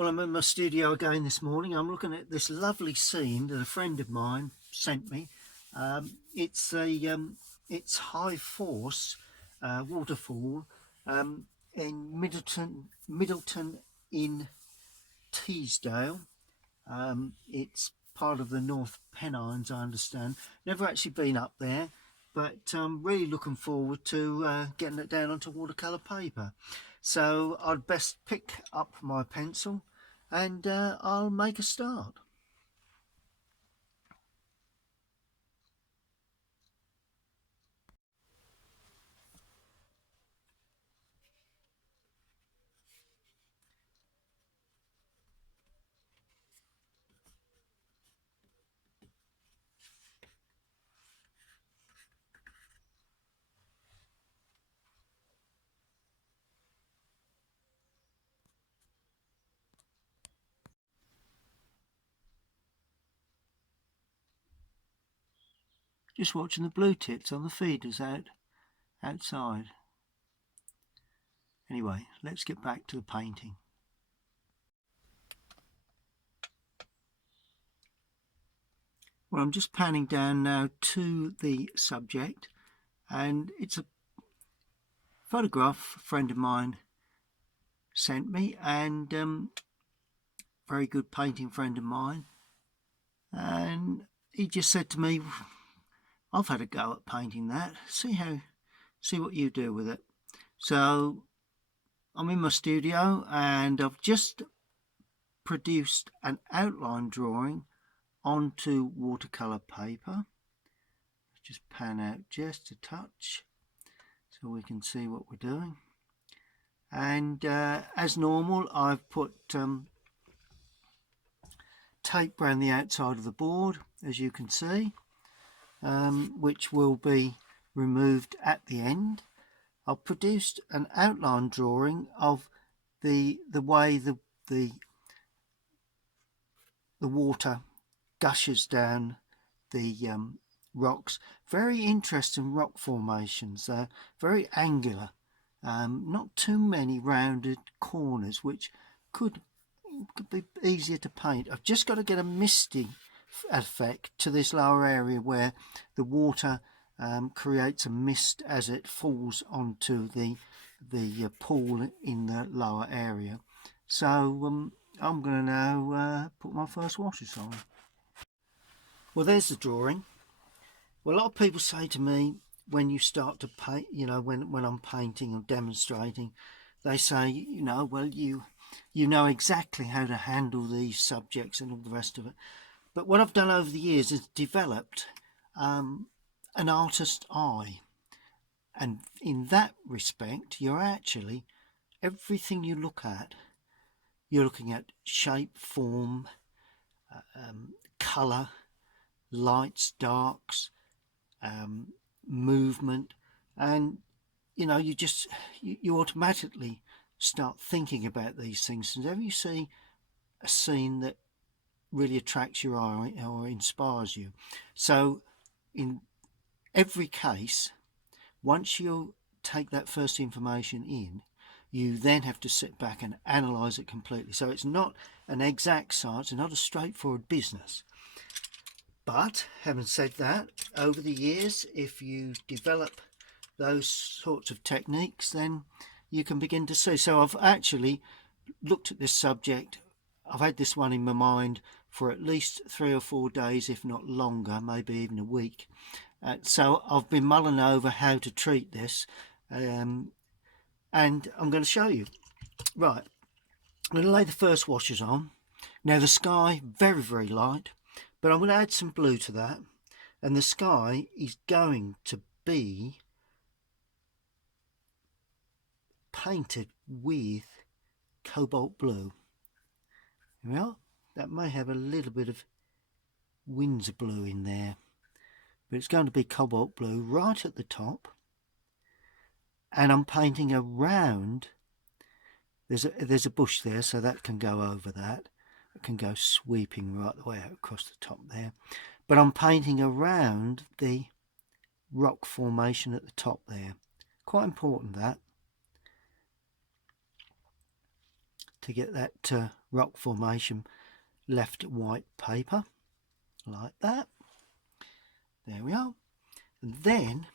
Well, I'm in my studio again this morning. I'm looking at this lovely scene that a friend of mine sent me. It's high force waterfall in Middleton in Teesdale. It's part of the North Pennines, I understand. Never actually been up there, but I'm really looking forward to getting it down onto watercolour paper. So I'd best pick up my pencil and I'll make a start. Just watching the blue tips on the feeders outside. Anyway, let's get back to the painting. Well, I'm just panning down now to the subject, and it's a photograph a friend of mine sent me, and very good painting friend of mine, and he just said to me, I've had a go at painting that, see what you do with it. So I'm in my studio and I've just produced an outline drawing onto watercolour paper. Let's just pan out just a touch so we can see what we're doing. And as normal, I've put tape around the outside of the board, as you can see, which will be removed at the end. I've produced an outline drawing of the way the water gushes down the rocks. Very interesting rock formations. Very angular. Not too many rounded corners, which could be easier to paint. I've just got to get a misty effect to this lower area where the water creates a mist as it falls onto the pool in the lower area. So I'm going to now put my first washes on. Well, there's the drawing. Well, a lot of people say to me when you start to paint, when I'm painting or demonstrating, they say, well, you know exactly how to handle these subjects and all the rest of it. But what I've done over the years is developed an artist's eye. And in that respect, you're actually, everything you look at, you're looking at shape, form, colour, lights, darks, movement, and you automatically start thinking about these things. And whenever you see a scene that really attracts your eye or inspires you, so in every case, once you take that first information in, you then have to sit back and analyse it completely. So it's not an exact science, it's not a straightforward business. But having said that, over the years, if you develop those sorts of techniques, then you can begin to see. So I've actually looked at this subject. I've had this one in my mind for at least 3 or 4 days, if not longer, maybe even a week. So I've been mulling over how to treat this, and I'm going to show you. Right, I'm going to lay the first washes on. Now the sky, very, very light, but I'm going to add some blue to that, and the sky is going to be painted with cobalt blue. Well, that may have a little bit of Windsor blue in there, but it's going to be cobalt blue right at the top. And I'm painting around, there's a bush there, so that can go over that. It can go sweeping right the way out across the top there. But I'm painting around the rock formation at the top there. Quite important that, to get that rock formation left white paper like that. There we are. And then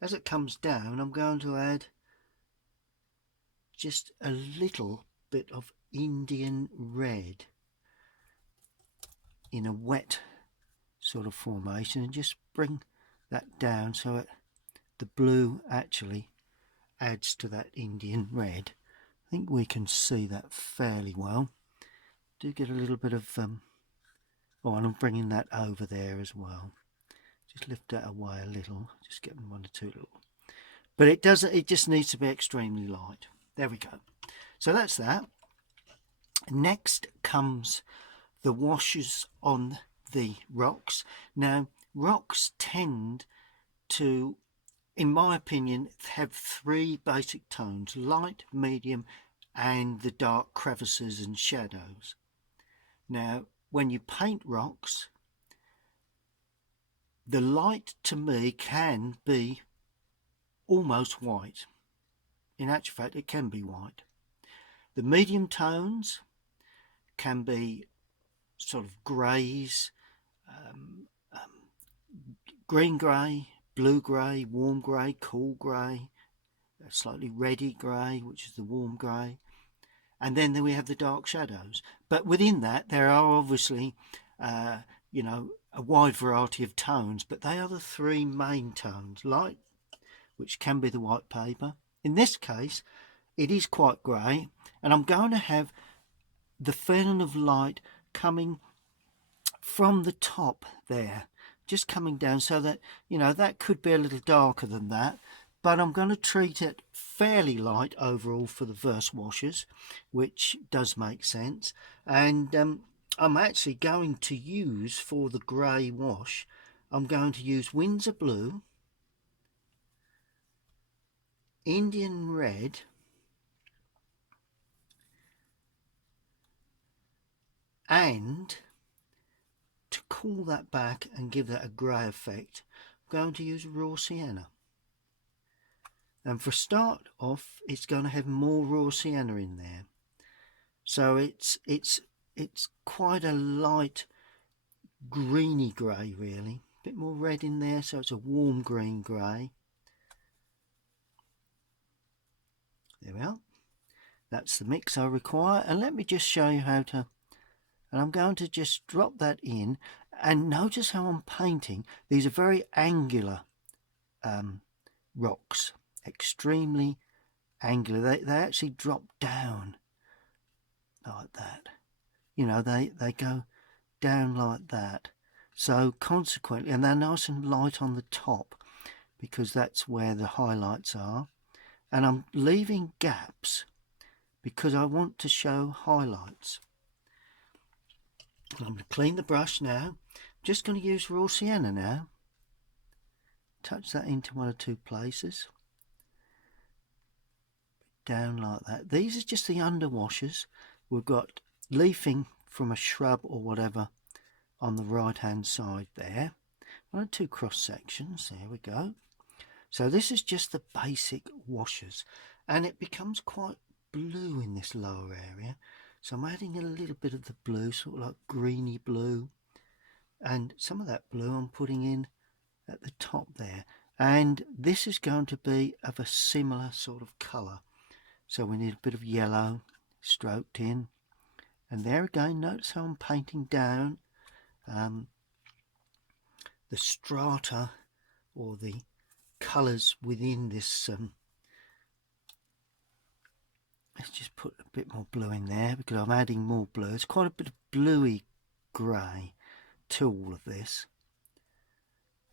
as it comes down, I'm going to add just a little bit of Indian red in a wet sort of formation, and just bring that down so the blue actually adds to that Indian red. I think we can see that fairly well. Do get a little bit of oh, and I'm bringing that over there as well. Just lift that away a little, just get one or two little, but it just needs to be extremely light. There we go. So that's that. Next comes the washes on the rocks. Now rocks tend to, in my opinion, have three basic tones: light, medium, and the dark crevices and shadows. Now when you paint rocks, the light to me can be almost white. In actual fact, it can be white. The medium tones can be sort of greys, green grey, blue grey, warm grey, cool grey, slightly reddy grey, which is the warm grey, and then we have the dark shadows. But within that there are obviously you know, a wide variety of tones, but they are the three main tones. Light, which can be the white paper. In this case it is quite grey, and I'm going to have the feeling of light coming from the top there, just coming down, so that, you know, that could be a little darker than that, but I'm going to treat it fairly light overall for the verse washes, which does make sense. And I'm actually going to use, for the grey wash, I'm going to use Windsor blue, Indian red, and to cool that back and give that a grey effect, I'm going to use raw sienna. And for a start off, it's going to have more raw sienna in there, so it's quite a light greeny grey, really. A bit more red in there, so it's a warm green grey. There we are. That's the mix I require, and let me just show you how to. And I'm going to just drop that in, and notice how I'm painting. These are very angular rocks, extremely angular. They actually drop down like that. You know, they go down like that. So consequently, and they're nice and light on the top, because that's where the highlights are. And I'm leaving gaps because I want to show highlights. I'm going to clean the brush now. I'm just going to use raw sienna now. Touch that into one or two places. Down like that. These are just the underwashes. We've got leafing from a shrub or whatever on the right hand side there. One or two cross sections. There we go. So this is just the basic washes, and it becomes quite blue in this lower area. So I'm adding a little bit of the blue, sort of like greeny blue, and some of that blue I'm putting in at the top there. And this is going to be of a similar sort of colour. So we need a bit of yellow stroked in. And there again, notice how I'm painting down the strata, or the colours within this. Let's just put a bit more blue in there, because I'm adding more blue. It's quite a bit of bluey grey to all of this.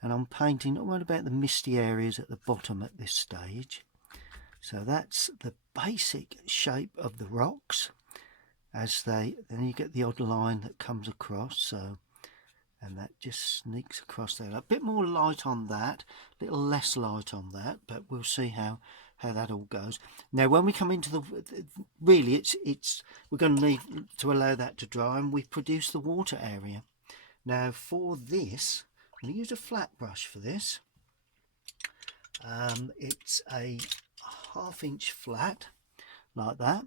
And I'm painting not worried about the misty areas at the bottom at this stage. So that's the basic shape of the rocks, as then you get the odd line that comes across. So, and that just sneaks across there. A bit more light on that, a little less light on that, but we'll see how that all goes. Now when we come into the, really we're going to need to allow that to dry, and we've produced the water area. Now for this, I'm going to use a flat brush for this. It's a 1/2 inch flat, like that.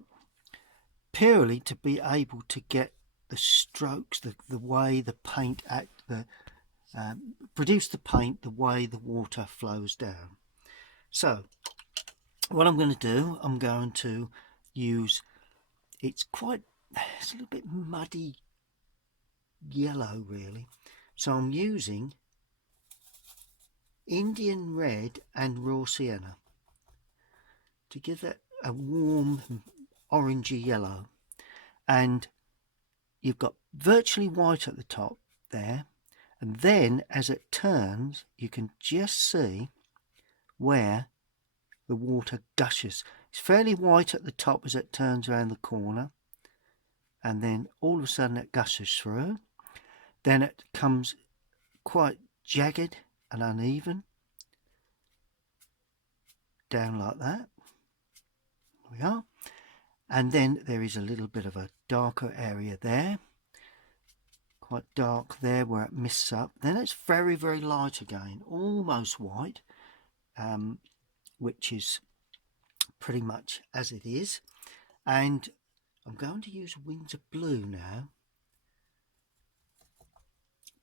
purely to be able to get the strokes, the way the paint produce the paint the way the water flows down. So what I'm going to do, I'm going to use, it's a little bit muddy yellow really, so I'm using Indian red and raw sienna to give that a warm orangey yellow. And you've got virtually white at the top there, and then as it turns you can just see where the water gushes. It's fairly white at the top as it turns around the corner, and then all of a sudden it gushes through. Then it comes quite jagged and uneven down like that. There we are. And then there is a little bit of a darker area there, quite dark there where it mists up. Then it's very, very light again, almost white, which is pretty much as it is. And I'm going to use Windsor Blue now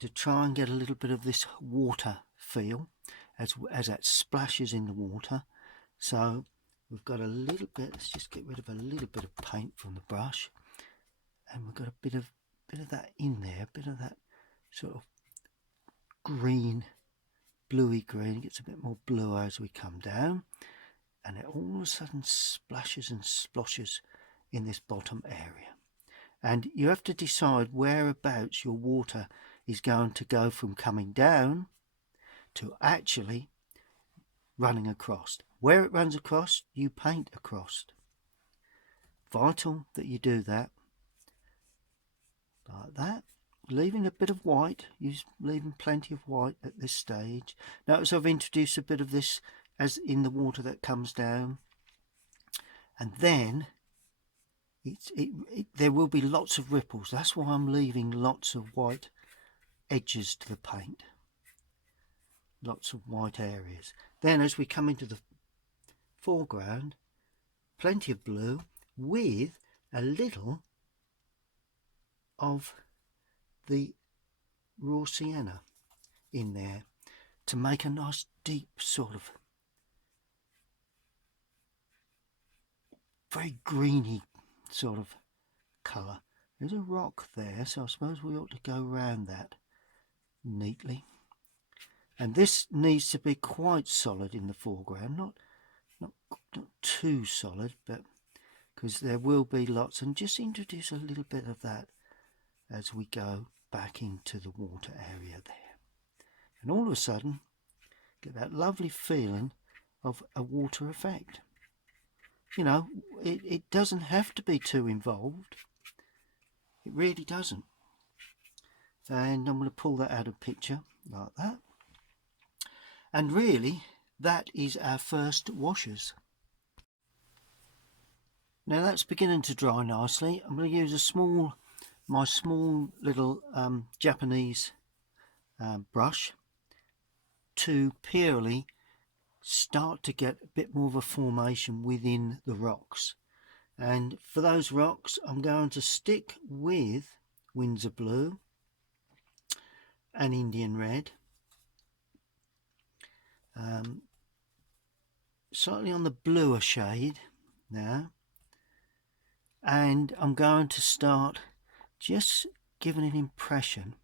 to try and get a little bit of this water feel as that splashes in the water. So we've got a little bit, let's just get rid of a little bit of paint from the brush, and we've got a bit of that in there, a bit of that sort of green, bluey green. It gets a bit more blue as we come down, and it all of a sudden splashes and sploshes in this bottom area. And you have to decide whereabouts your water is going to go from coming down to actually running across. Where it runs across, you paint across. Vital that you do that like that, leaving a bit of white. You're leaving plenty of white at this stage. Notice I've introduced a bit of this as in the water that comes down, and then there will be lots of ripples. That's why I'm leaving lots of white edges to the paint, lots of white areas. Then as we come into the foreground, plenty of blue with a little of the raw sienna in there to make a nice deep sort of very greeny sort of colour. There's a rock there, so I suppose we ought to go around that neatly. And this needs to be quite solid in the foreground, not too solid, but because there will be lots, and just introduce a little bit of that as we go back into the water area there. And all of a sudden get that lovely feeling of a water effect. You know, it doesn't have to be too involved. It really doesn't. And I'm going to pull that out of picture like that. And really, that is our first washes. Now that's beginning to dry nicely. I'm going to use my small little Japanese brush to purely start to get a bit more of a formation within the rocks. And for those rocks, I'm going to stick with Windsor Blue and Indian Red, slightly on the bluer shade now, and I'm going to start just giving an impression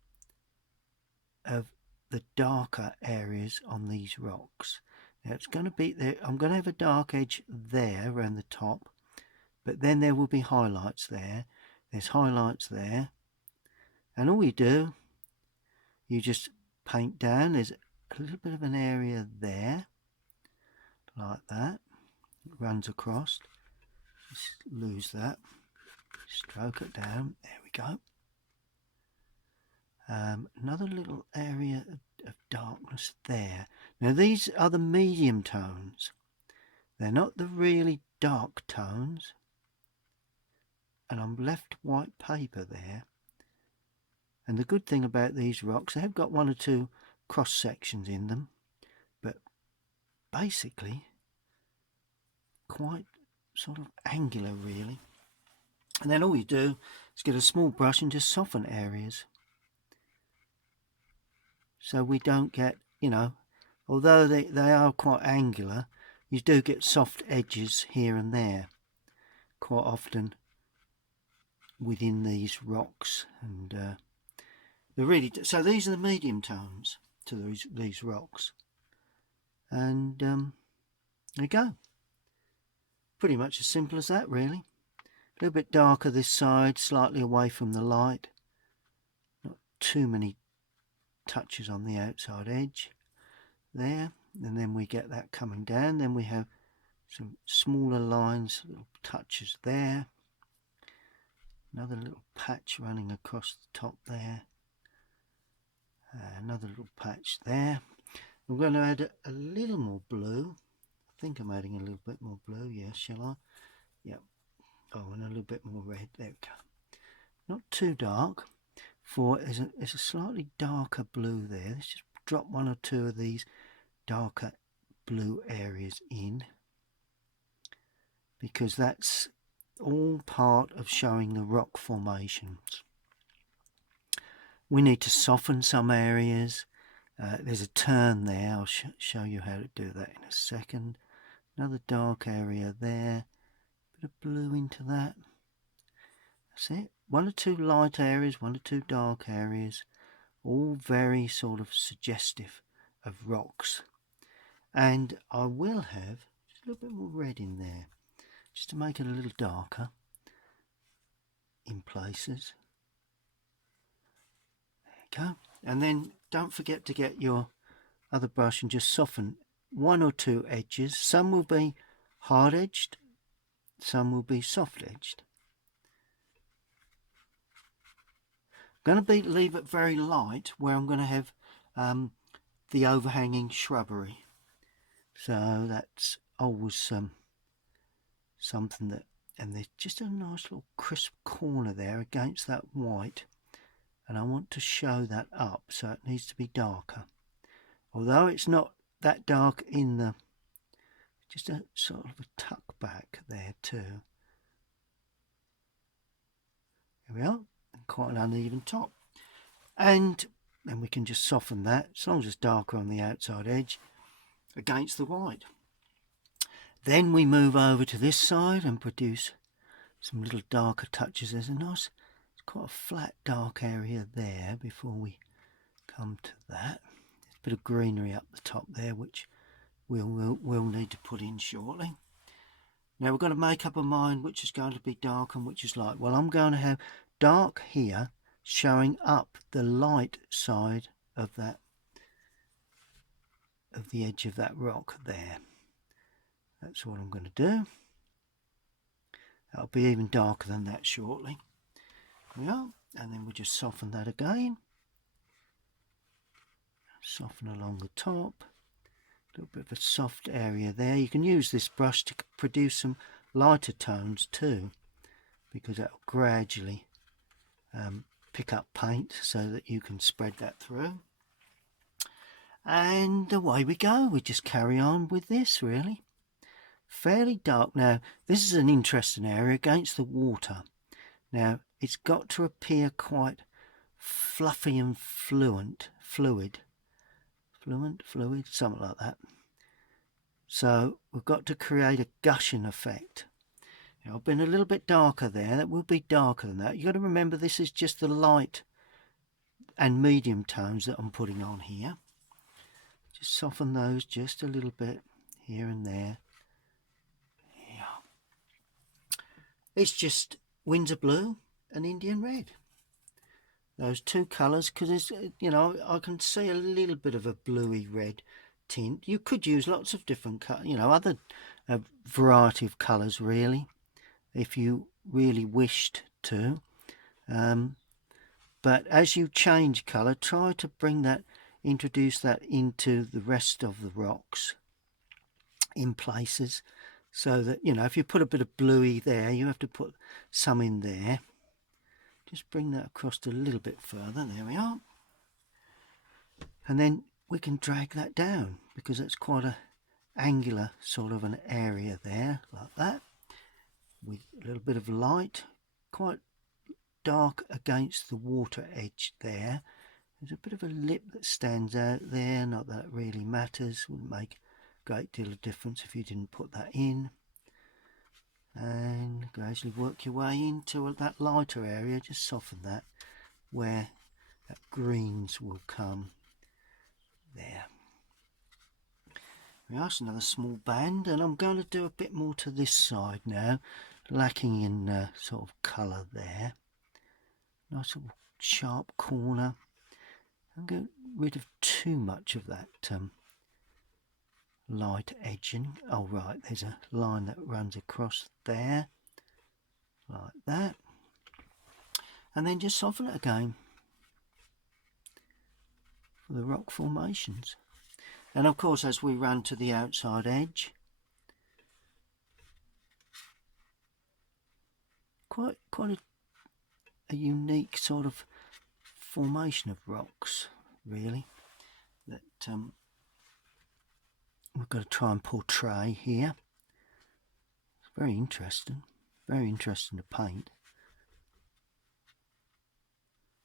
of the darker areas on these rocks. Now it's going to be there, I'm going to have a dark edge there around the top, but then there will be highlights there. There's highlights there, and all you do, you just paint down. There's a little bit of an area there like that. It runs across. Just lose that, stroke it down, there we go. Another little area of darkness there. Now these are the medium tones, they're not the really dark tones, and I'm left white paper there. And the good thing about these rocks, they have got one or two cross sections in them, but basically quite sort of angular really. And then all you do is get a small brush and just soften areas. So we don't get, although they are quite angular, you do get soft edges here and there quite often within these rocks. And they're really, so these are the medium tones to these rocks. And there you go. Pretty much as simple as that, really. A little bit darker this side, slightly away from the light. Not too many touches on the outside edge there. And then we get that coming down. Then we have some smaller lines, little touches there. Another little patch running across the top there. Another little patch there. I'm going to add a little more blue. I think I'm adding a little bit more blue. Yes, shall I? Yep. Oh, and a little bit more red. There we go. Not too dark. For it's a slightly darker blue there. Let's just drop one or two of these darker blue areas in, because that's all part of showing the rock formations. We need to soften some areas. There's a turn there. I'll show you how to do that in a second. Another dark area there. Bit of blue into that. That's it. One or two light areas, one or two dark areas. All very sort of suggestive of rocks. And I will have just a little bit more red in there, just to make it a little darker in places. There you go. And then don't forget to get your other brush and just soften one or two edges. Some will be hard edged, some will be soft edged. I'm going to leave it very light where I'm going to have the overhanging shrubbery. So that's always something that, and there's just a nice little crisp corner there against that white, and I want to show that up, so it needs to be darker. Although it's not that dark in the, just a sort of a tuck back there too. There we are, and quite an uneven top. And then we can just soften that, as long as it's darker on the outside edge, against the white. Then we move over to this side and produce some little darker touches. There's a nice, it's quite a flat dark area there before we come to that. There's a bit of greenery up the top there, which we'll need to put in shortly. Now we've got to make up our mind which is going to be dark and which is light. Well, I'm going to have dark here showing up the light side of that, of the edge of that rock there. That's what I'm going to do. That'll be even darker than that shortly. There we are. And then we'll just soften that again. Soften along the top. A little bit of a soft area there. You can use this brush to produce some lighter tones too, because that'll gradually pick up paint so that you can spread that through. And away we go. We just carry on with this, really. Fairly dark. Now, this is an interesting area against the water. Now, it's got to appear quite fluffy and fluid, something like that. So we've got to create a gushing effect. Now, I've been a little bit darker there. That will be darker than that. You've got to remember this is just the light and medium tones that I'm putting on here. Just soften those just a little bit here and there. It's just Windsor blue and Indian red. Those two colours, because it's, I can see a little bit of a bluey red tint. You could use lots of different colours, other variety of colours really, if you really wished to. But as you change colour, try to introduce that into the rest of the rocks in places. So that, if you put a bit of bluey there, you have to put some in there. Just bring that across a little bit further. There we are. And then we can drag that down, because that's quite an angular sort of an area there, like that. With a little bit of light quite dark against the water edge there. There's a bit of a lip that stands out there, not that it really matters, wouldn't make a great deal of difference if you didn't put that in. And gradually work your way into that lighter area, just soften that where that greens will come there. That's another small band, and I'm going to do a bit more to this side now, lacking in sort of colour there. Nice little sharp corner. I'm going to get rid of too much of that light edging. Oh right, there's a line that runs across there, like that. And then just soften it again for the rock formations. And of course, as we run to the outside edge, quite a unique sort of formation of rocks, really, that we've got to try and portray here. It's very interesting to paint.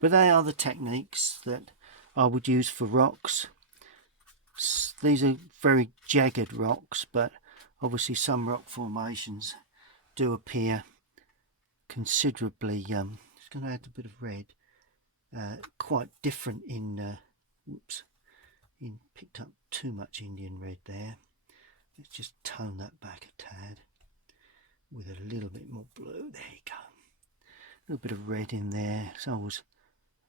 But they are the techniques that I would use for rocks. These are very jagged rocks, but obviously some rock formations do appear considerably, just going to add a bit of red, quite different in, picked up too much Indian red there. Let's just tone that back a tad with a little bit more blue. There you go. A little bit of red in there. It's always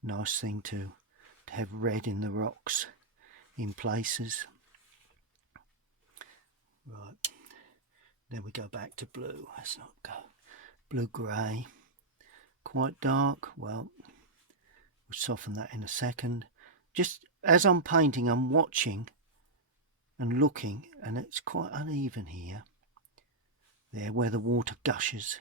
a nice thing to have red in the rocks in places. Right, then we go back to blue. Let's not go blue grey, quite dark. Well, we'll soften that in a second. Just as I'm painting, I'm watching and looking, and it's quite uneven here, there where the water gushes.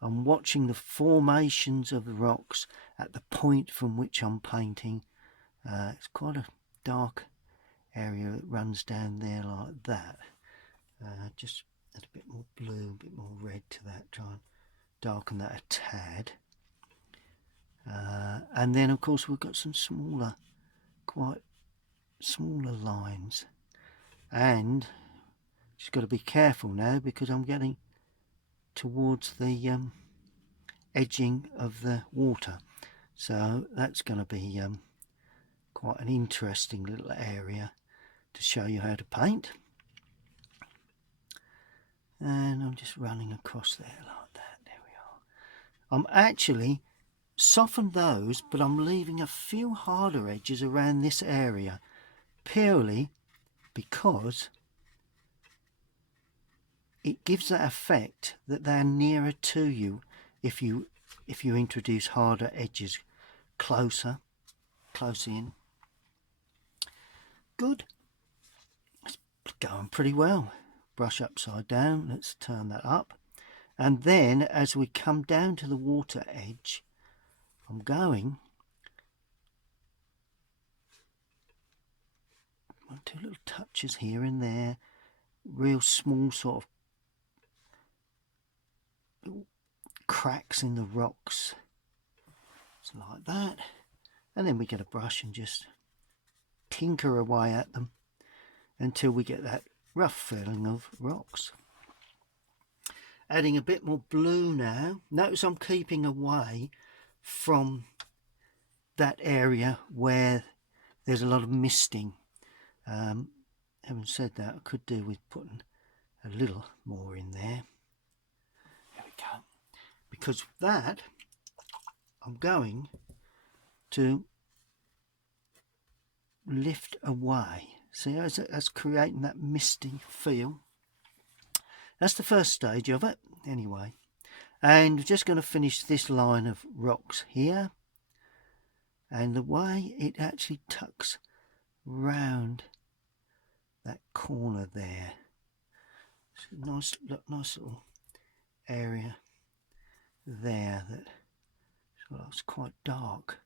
I'm watching the formations of the rocks at the point from which I'm painting. It's quite a dark area that runs down there like that. Just add a bit more blue, a bit more red to that, try and darken that a tad. And then of course we've got some smaller, quite smaller lines, and just got to be careful now because I'm getting towards the edging of the water, so that's going to be quite an interesting little area to show you how to paint. And I'm just running across there like that. There we are. I'm actually softened those, but I'm leaving a few harder edges around this area purely because it gives that effect that they're nearer to you if you introduce harder edges close in. Good. It's going pretty well. Brush upside down. Let's turn that up. And then as we come down to the water edge, I'm going two little touches here and there, real small sort of cracks in the rocks, so like that. And then we get a brush and just tinker away at them until we get that rough feeling of rocks. Adding a bit more blue now. Notice I'm keeping away from that area where there's a lot of misting. Having said that, I could do with putting a little more in there. There we go. Because with that, I'm going to lift away. See, that's creating that misty feel. That's the first stage of it, anyway. And we're just going to finish this line of rocks here. And the way it actually tucks round that corner there. It's a nice little area there that it's quite dark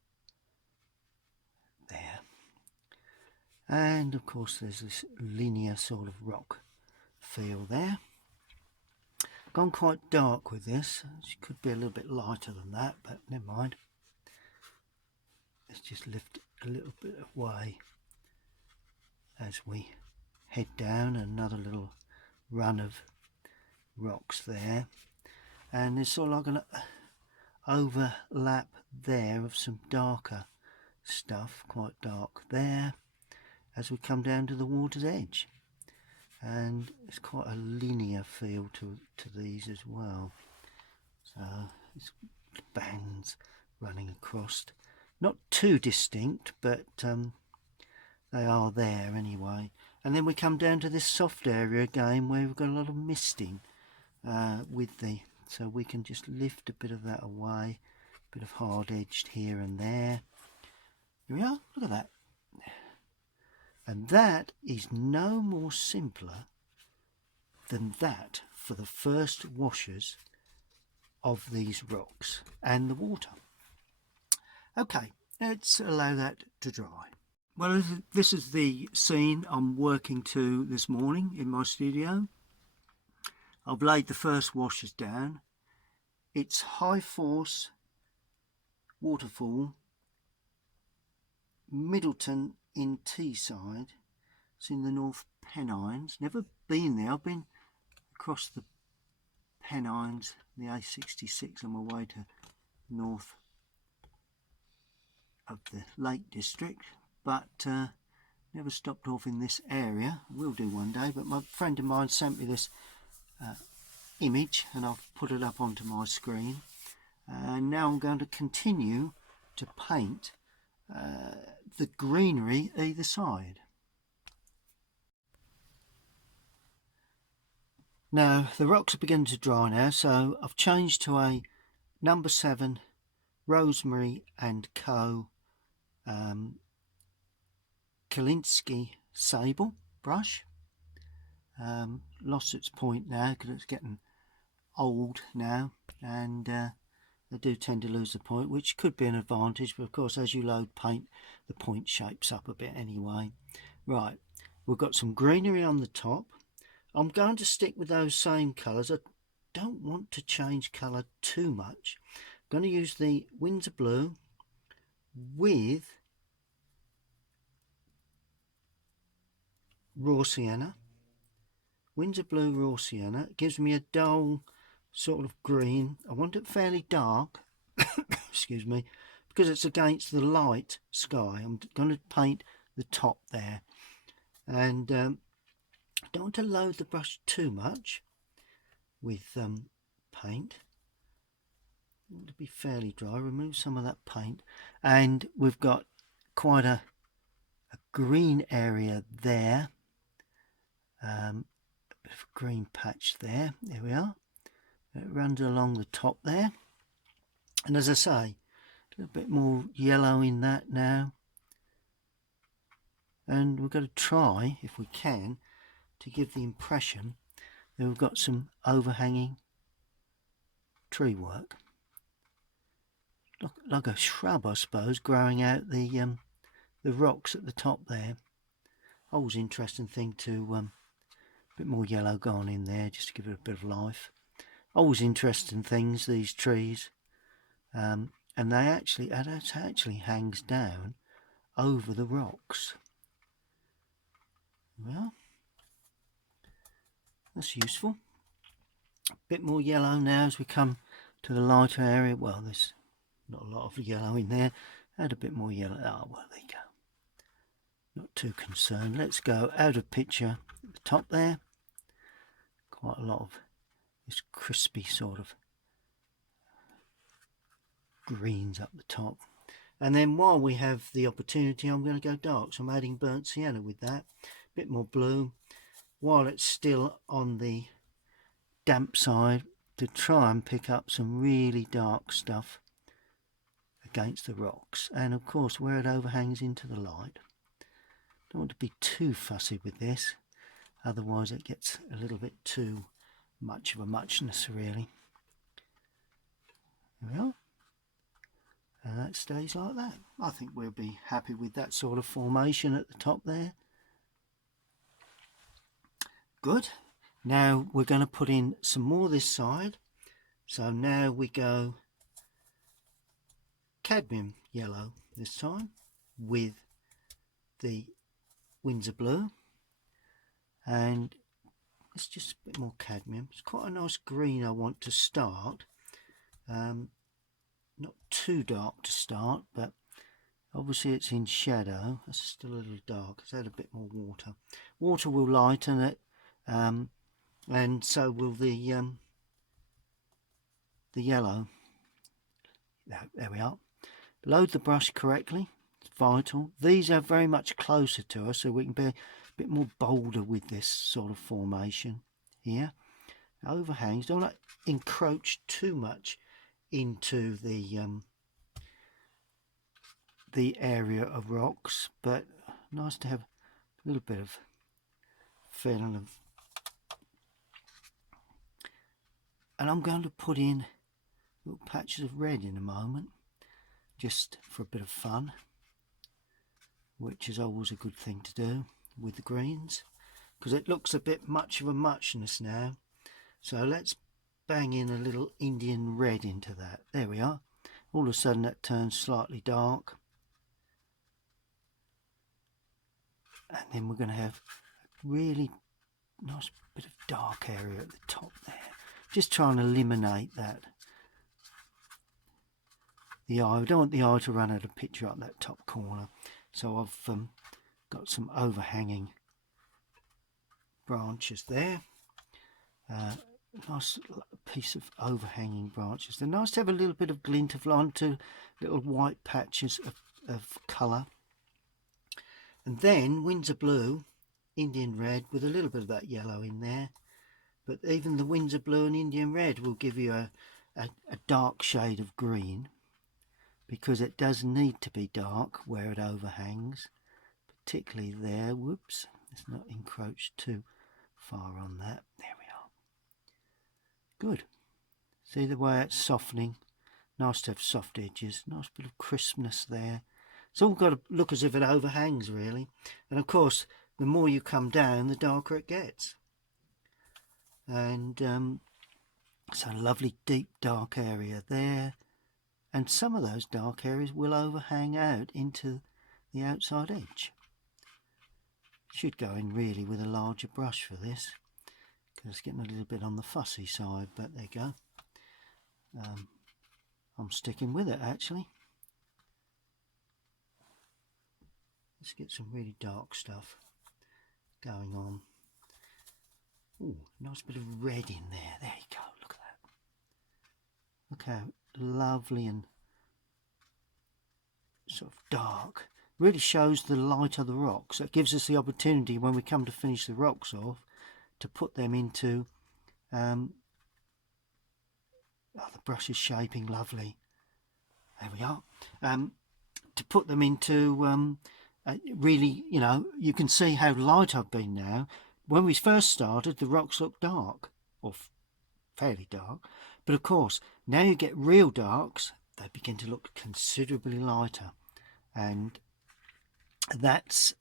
there. And of course there's this linear sort of rock feel there. gone quite dark with this. It could be a little bit lighter than that, but never mind. Let's just lift a little bit away as we head down. Another little run of rocks there, and there's sort of like an overlap there of some darker stuff, quite dark there, as we come down to the water's edge. And it's quite a linear feel to these as well. So it's bands running across, not too distinct, but they are there anyway. And then we come down to this soft area again where we've got a lot of misting with the, so we can just lift a bit of that away, a bit of hard edged here and there. Here we are, look at that. And that is no more simpler than that for the first washes of these rocks and the water. Okay, let's allow that to dry. Well, this is the scene I'm working to this morning in my studio. I've laid the first washes down. It's high force waterfall, Middleton-in-Teesdale. It's in the North Pennines. Never been there. I've been across the Pennines, the A66 on my way to north of the Lake District, but never stopped off in this area. I will do one day, but my friend of mine sent me this image and I've put it up onto my screen, and now I'm going to continue to paint the greenery either side. Now the rocks are beginning to dry now, so I've changed to a number 7 Rosemary and Co. Colinsteedart sable brush. Lost its point now because it's getting old now, and they do tend to lose the point, which could be an advantage, but of course as you load paint the point shapes up a bit anyway. Right, we've got some greenery on the top. I'm going to stick with those same colours. I don't want to change colour too much. I'm going to use the Windsor Blue with raw sienna. Windsor Blue raw sienna. It gives me a dull sort of green. I want it fairly dark, excuse me, because it's against the light sky. I'm going to paint the top there, and I don't want to load the brush too much with paint. I want to be fairly dry. Remove some of that paint, and we've got quite a green area there, a bit of a green patch there. There we are. It runs along the top there, and as I say, a little bit more yellow in that now, and we're going to try, if we can, to give the impression that we've got some overhanging tree work, like a shrub I suppose, growing out the rocks at the top there. Always interesting thing to a bit more yellow gone in there just to give it a bit of life. Always interesting things, these trees, and it actually hangs down over the rocks. Well, that's useful. A bit more yellow now as we come to the lighter area. Well, there's not a lot of yellow in there. Add a bit more yellow. Oh, well, there you go. Not too concerned. Let's go out of picture at the top there. Quite a lot of this crispy sort of greens up the top. And then while we have the opportunity, I'm going to go dark. So I'm adding burnt sienna with that. A bit more blue while it's still on the damp side, to try and pick up some really dark stuff against the rocks. And of course where it overhangs into the light, don't want to be too fussy with this, otherwise it gets a little bit too much of a muchness really. There we are. And that stays like that. I think we'll be happy with that sort of formation at the top there. Good. Now we're going to put in some more this side. So now we go cadmium yellow this time with the Windsor blue, and it's just a bit more cadmium. It's quite a nice green I want to start. Not too dark to start, but obviously it's in shadow. It's still a little dark. Let's add a bit more water. Water will lighten it, and so will the yellow. There we are. Load the brush correctly. It's vital. These are very much closer to us, so we can be a bit more bolder with this sort of formation here. Overhangs. Don't like encroach too much into the area of rocks, but nice to have a little bit of feeling of. And I'm going to put in little patches of red in a moment, just for a bit of fun, which is always a good thing to do with the greens, because it looks a bit much of a muchness now. So let's bang in a little Indian red into that. There we are. All of a sudden that turns slightly dark, and then we're going to have a really nice bit of dark area at the top there. Just trying to eliminate that. The eye, we don't want the eye to run out of picture up that top corner, so I've got some overhanging branches there. Nice piece of overhanging branches. They're nice to have a little bit of glint of light, to little white patches of colour. And then Windsor blue, Indian red with a little bit of that yellow in there. But even the Windsor blue and Indian red will give you a dark shade of green, because it does need to be dark where it overhangs, particularly there. Whoops, let's not encroach too far on that. There we are. Good. See the way it's softening? Nice to have soft edges, nice bit of crispness there. It's all got to look as if it overhangs, really. And of course, the more you come down, the darker it gets. And it's a lovely deep dark area there. And some of those dark areas will overhang out into the outside edge. Should go in really with a larger brush for this, because it's getting a little bit on the fussy side, but there you go. I'm sticking with it actually. Let's get some really dark stuff going on. Ooh, nice bit of red in there. There you go, look at that. Look how lovely and sort of dark. Really shows the light of the rocks. It gives us the opportunity when we come to finish the rocks off to put them into oh, the brush is shaping lovely. There we are. To put them into really, you know, you can see how light I've been now. When we first started, the rocks looked dark, or fairly dark, but of course now you get real darks, they begin to look considerably lighter, and that's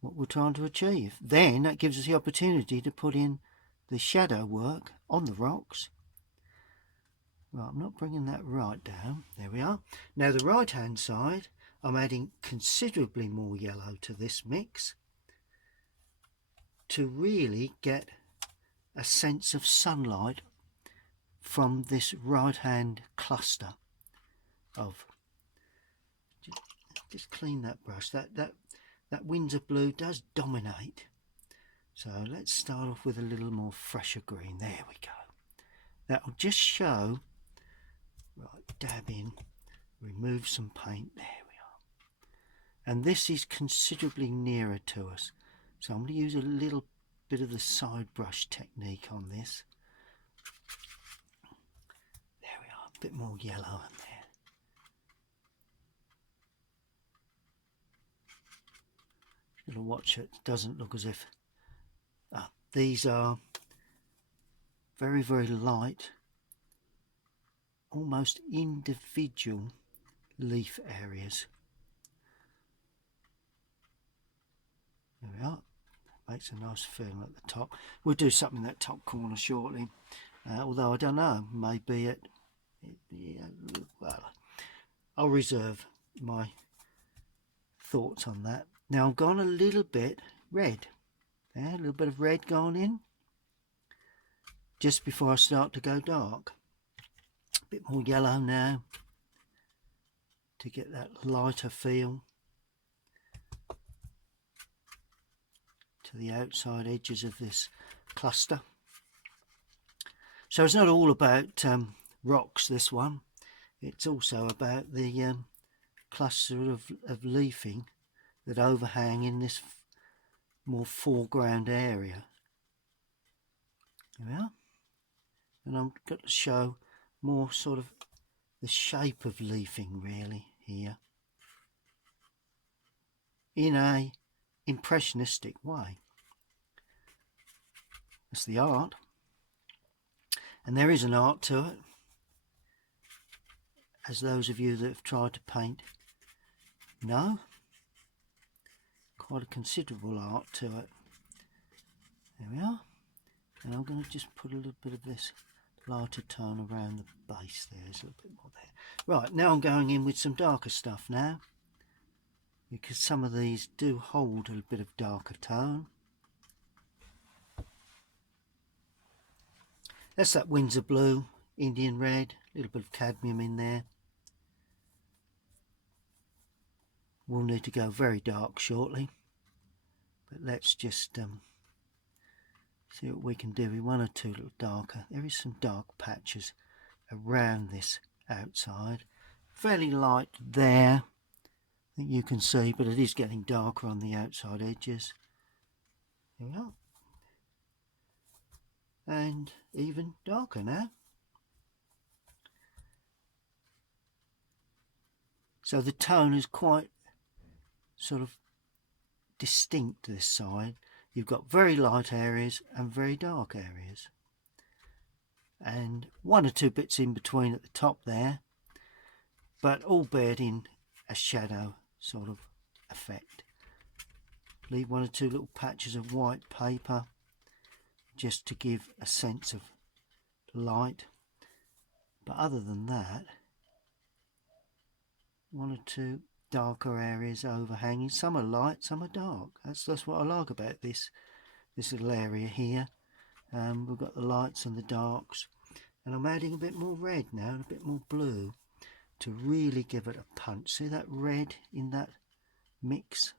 what we're trying to achieve. Then that gives us the opportunity to put in the shadow work on the rocks. Right, I'm not bringing that right down. There we are. Now the right hand side, I'm adding considerably more yellow to this mix to really get a sense of sunlight from this right hand cluster of. Just clean that brush. That Windsor blue does dominate. So let's start off with a little more fresher green. There we go. That will just show. Right, dab in, remove some paint. There we are. And this is considerably nearer to us. So I'm going to use a little bit of the side brush technique on this. There we are, a bit more yellow in there. Got to watch it doesn't look as if these are very, very light, almost individual leaf areas. There we are. makes a nice feeling at the top. We'll do something in that top corner shortly, although I don't know, maybe well, I'll reserve my thoughts on that. Now I've gone a little bit red, a little bit of red gone in just before I start to go dark. A bit more yellow now to get that lighter feel to the outside edges of this cluster. So it's not all about rocks, this one. It's also about the cluster of leafing that overhang in this more foreground area. There we are. And I'm going to show more sort of the shape of leafing really here in a impressionistic way. That's the art, and there is an art to it, as those of you that have tried to paint know. Quite a considerable art to it. There we are. And I'm going to just put a little bit of this lighter tone around the base there. There's a little bit more there. Right, now I'm going in with some darker stuff now, because some of these do hold a bit of darker tone. That's that Windsor blue, Indian red, a little bit of cadmium in there. We'll need to go very dark shortly, but let's just see what we can do with one or two little darker. There is some dark patches around this outside, fairly light there that you can see, but it is getting darker on the outside edges. There we are. And even darker now. So the tone is quite sort of distinct this side. You've got very light areas and very dark areas, and one or two bits in between at the top there, but albeit in a shadow sort of effect. Leave one or two little patches of white paper just to give a sense of light, but other than that, one or two darker areas overhanging. Some are light, some are dark. That's what I like about this little area here. We've got the lights and the darks, and I'm adding a bit more red now and a bit more blue to really give it a punch. See that red in that mix?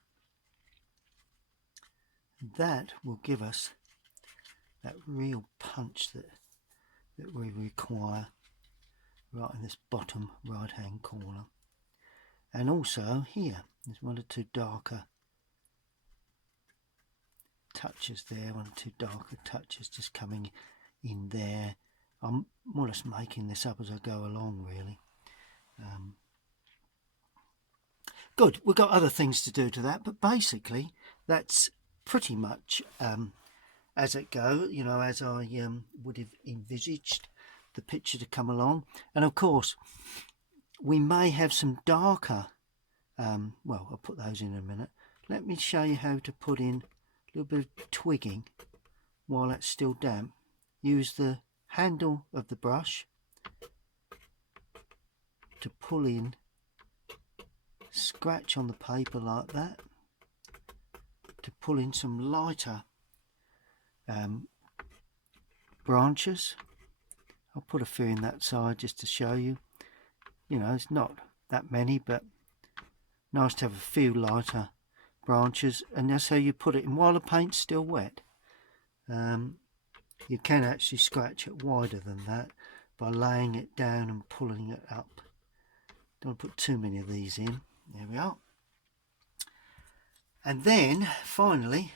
That will give us that real punch that we require right in this bottom right hand corner. And also here, there's one or two darker touches there, one or two darker touches just coming in there. I'm more or less making this up as I go along really. Good, we've got other things to do to that, but basically that's pretty much as it goes, you know, as I would have envisaged the picture to come along. And of course we may have some darker, well, I'll put those in a minute. Let me show you how to put in a little bit of twigging while it's still damp. Use the handle of the brush to pull in, scratch on the paper like that, to pull in some lighter branches. I'll put a few in that side just to show you. You know, it's not that many, but nice to have a few lighter branches, and that's how you put it in while the paint's still wet. You can actually scratch it wider than that by laying it down and pulling it up. Don't put too many of these in. There we are. And then finally,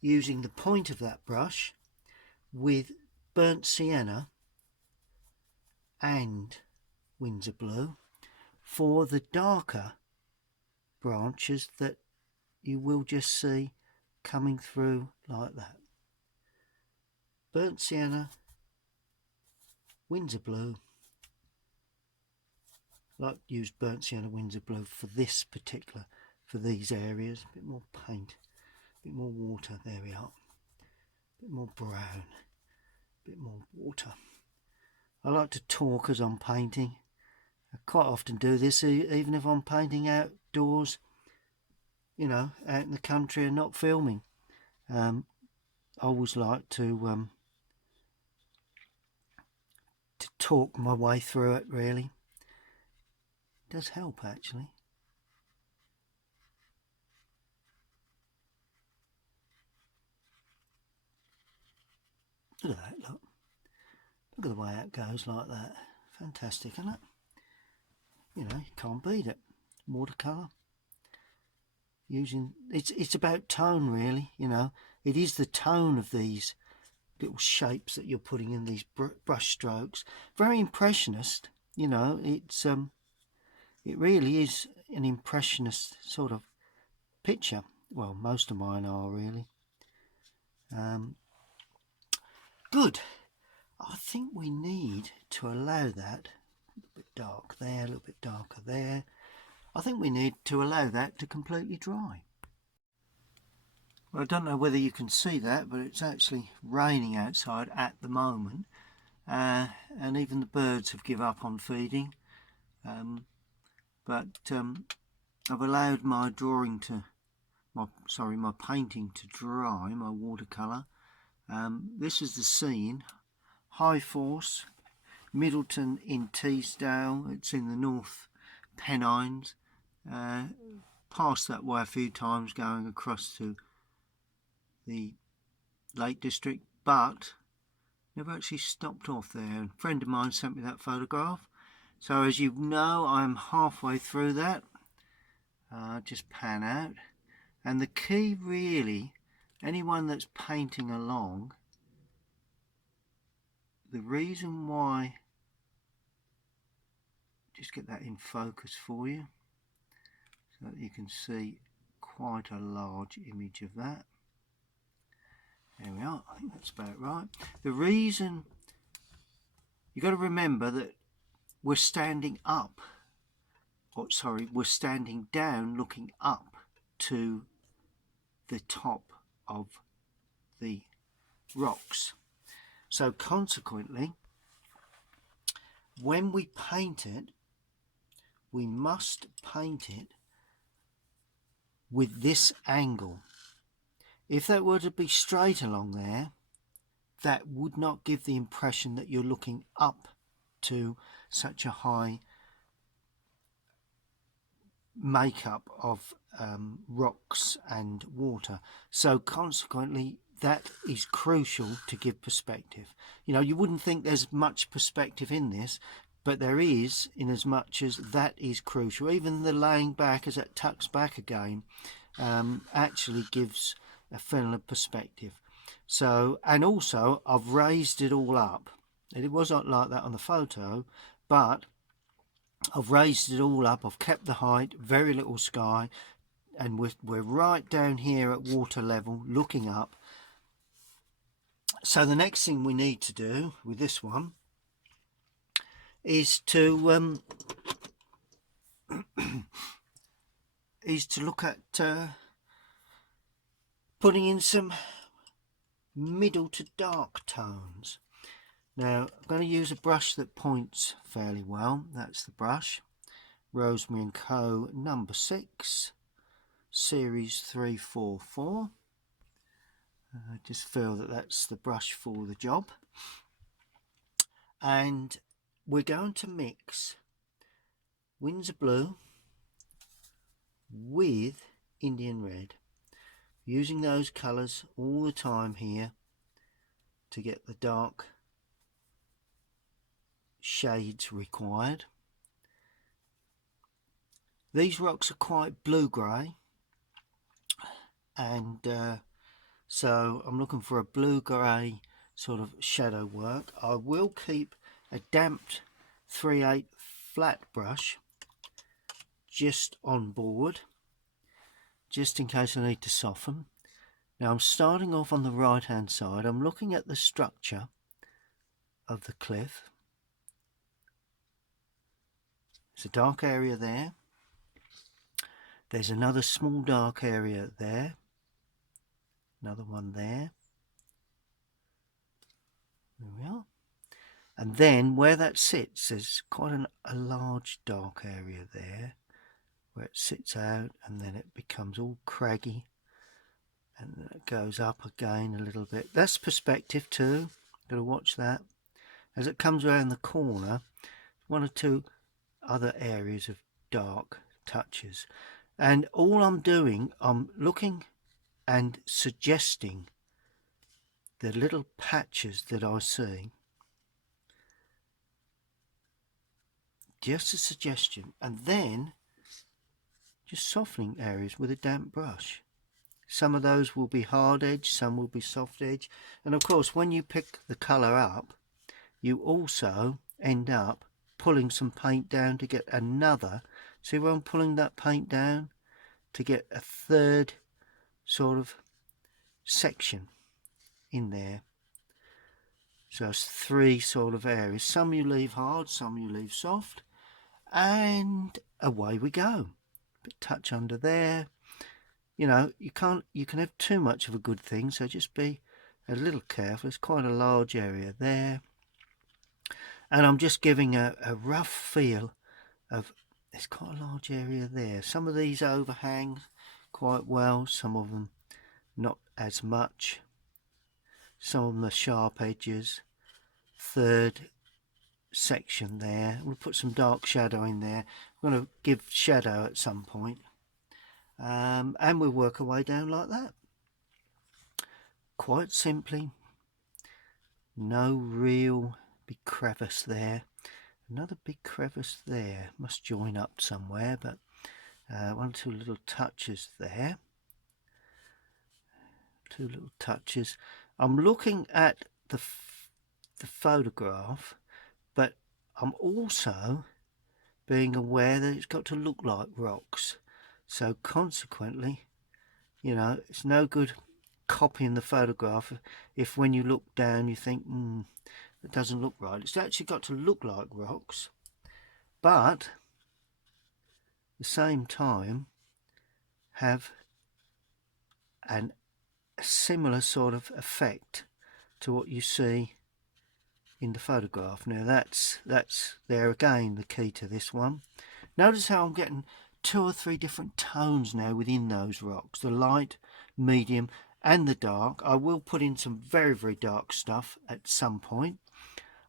using the point of that brush with burnt sienna and Windsor blue for the darker branches that you will just see coming through like that. Burnt sienna, Windsor blue. Like to use burnt sienna, Windsor blue for this particular, for these areas. A bit more paint bit more water, there we are, a bit more brown, a bit more water. I like to talk as I'm painting. I quite often do this even if I'm painting outdoors, you know, out in the country and not filming. I always like to talk my way through it, really. It does help, actually. Look at that, look. Look at the way it goes like that. Fantastic, isn't it? You know, you can't beat it. Watercolour. Using, it's about tone, really, you know. It is the tone of these little shapes that you're putting in these brush strokes. Very impressionist, you know. It really is an impressionist sort of picture. Well, most of mine are, really. Good. I think we need to allow that, a little bit dark there, a little bit darker there. I think we need to allow that to completely dry. Well, I don't know whether you can see that, but it's actually raining outside at the moment, and even the birds have given up on feeding. But I've allowed my my painting to dry, my watercolour. This is the scene, High Force, Middleton-in-Teesdale. It's in the North Pennines. Passed that way a few times going across to the Lake District, but never actually stopped off there. A friend of mine sent me that photograph. So as you know, I'm halfway through that. Just pan out. And the key, really, anyone that's painting along, the reason why, just get that in focus for you so that you can see quite a large image of that. There we are, I think that's about right. The reason, you've got to remember that we're standing up, we're standing down looking up to the top of the rocks. So consequently, when we paint it, we must paint it with this angle. If that were to be straight along there, that would not give the impression that you're looking up to such a high makeup of rocks and water. So consequently, that is crucial to give perspective. You know, you wouldn't think there's much perspective in this, but there is, in as much as that is crucial. Even the laying back as it tucks back again actually gives a feeling of perspective. So, and also I've raised it all up. It wasn't like that on the photo, but I've raised it all up. I've kept the height, very little sky, and we're right down here at water level looking up. So the next thing we need to do with this one is to look at putting in some middle to dark tones. Now I'm going to use a brush that points fairly well. That's the brush, Rosemary & Co. number 6, series 344. I just feel that that's the brush for the job. And we're going to mix Windsor Blue with Indian Red, using those colours all the time here to get the dark shades required. These rocks are quite blue-grey, and so I'm looking for a blue-grey sort of shadow work. I will keep a damped 3/8 flat brush just on board, just in case I need to soften. Now I'm starting off on the right hand side. I'm looking at the structure of the cliff. There's a dark area there. There's another small dark area there. Another one there. There we are. And then where that sits, there's quite a large dark area there where it sits out, and then it becomes all craggy, and then it goes up again a little bit. That's perspective too. Got to watch that. As it comes around the corner, one or two other areas of dark touches. And all I'm doing, I'm looking and suggesting the little patches that I see. Just a suggestion. And then just softening areas with a damp brush. Some of those will be hard edge, some will be soft edge. And of course, when you pick the colour up, you also end up pulling some paint down to get another. See where I'm pulling that paint down? To get a third sort of section in there. So it's three sort of areas. Some you leave hard, some you leave soft, and away we go. Bit touch under there. You know, you can have too much of a good thing, so just be a little careful. It's quite a large area there, and I'm just giving a rough feel of. There's quite a large area there. Some of these overhang quite well, some of them not as much. Some of them are sharp edges. Third section there. We'll put some dark shadow in there. We're going to give shadow at some point. And we'll work our way down like that. Quite simply. No real big crevice there. Another big crevice there. Must join up somewhere, but one or two little touches there. Two little touches. I'm looking at the photograph, but I'm also being aware that it's got to look like rocks. So consequently, you know, it's no good copying the photograph if when you look down you think, it doesn't look right. It's actually got to look like rocks, but at the same time have a similar sort of effect to what you see in the photograph. Now that's there again the key to this one. Notice how I'm getting 2 or 3 different tones now within those rocks, the light, medium and the dark. I will put in some very, very dark stuff at some point.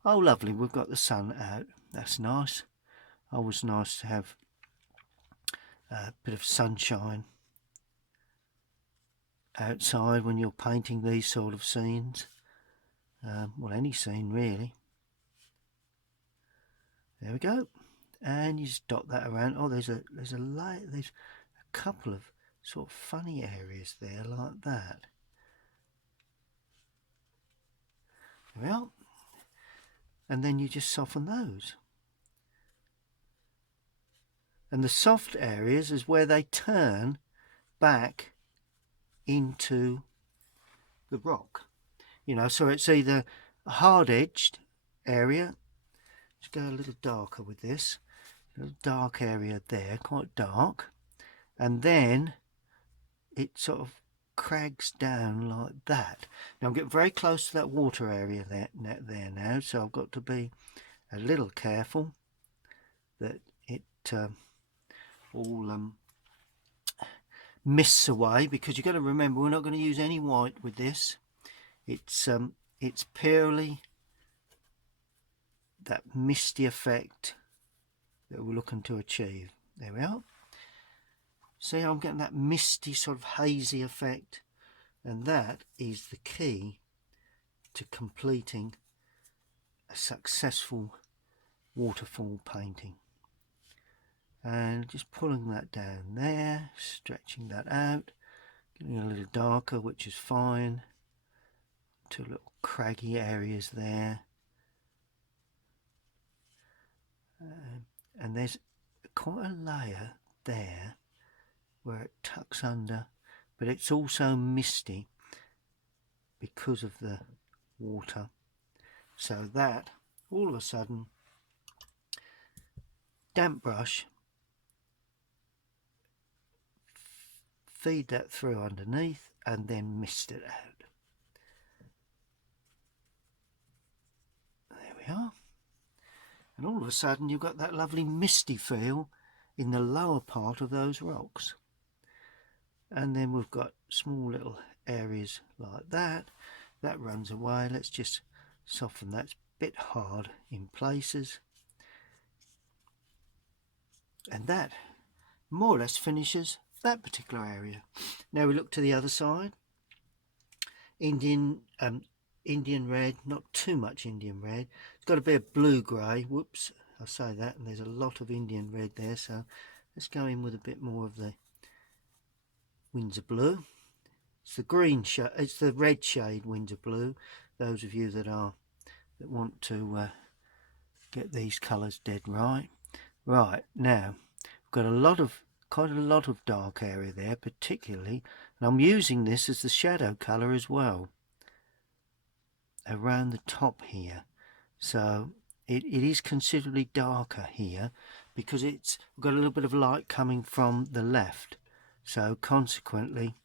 Oh lovely, we've got the sun out. That's nice. Always nice to have a bit of sunshine outside when you're painting these sort of scenes. Well, any scene really. There we go, and you just dot that around. Oh, there's a couple of sort of funny areas there like that. There we are, and then you just soften those. And the soft areas is where they turn back into the rock. You know, so it's either a hard-edged area. Let's go a little darker with this. A little dark area there, quite dark. And then it sort of crags down like that. Now I'm getting very close to that water area there now, so I've got to be a little careful that it all mists away, because you've got to remember we're not going to use any white with this. It's purely that misty effect that we're looking to achieve. There we are. See how I'm getting that misty sort of hazy effect, and that is the key to completing a successful waterfall painting. And just pulling that down there, stretching that out, getting a little darker, which is fine. 2 little craggy areas there, and there's quite a layer there where it tucks under, but it's also misty because of the water, so that all of a sudden, damp brush, feed that through underneath, and then mist it out. There we are. And all of a sudden you've got that lovely misty feel in the lower part of those rocks. And then we've got small little areas like that. That runs away. Let's just soften that. It's a bit hard in places. And that more or less finishes that particular area. Now we look to the other side. Indian red, not too much Indian red. It's got a bit of blue-grey. Whoops, I say that, and there's a lot of Indian red there. So let's go in with a bit more of the Windsor blue. It's the green shade. It's the red shade Windsor blue. Those of you that want to get these colours dead right. Right, now we've got quite a lot of dark area there, particularly, and I'm using this as the shadow colour as well around the top here. So it is considerably darker here because we've got a little bit of light coming from the left, so consequently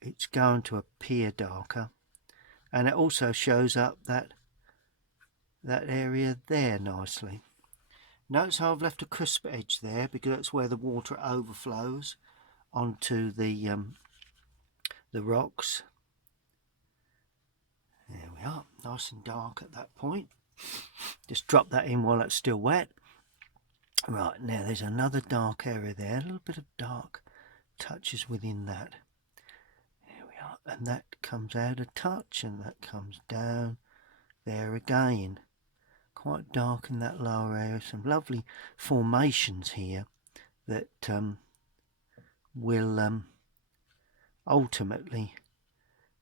it's going to appear darker, and it also shows up that area there nicely. Notice how I've left a crisp edge there because that's where the water overflows onto the rocks. There we are, nice and dark at that point. Just drop that in while it's still wet. Right, now there's another dark area there, a little bit of dark touches within that. There we are, and that comes out a touch and that comes down there again. Quite dark in that lower area. Some lovely formations here that will ultimately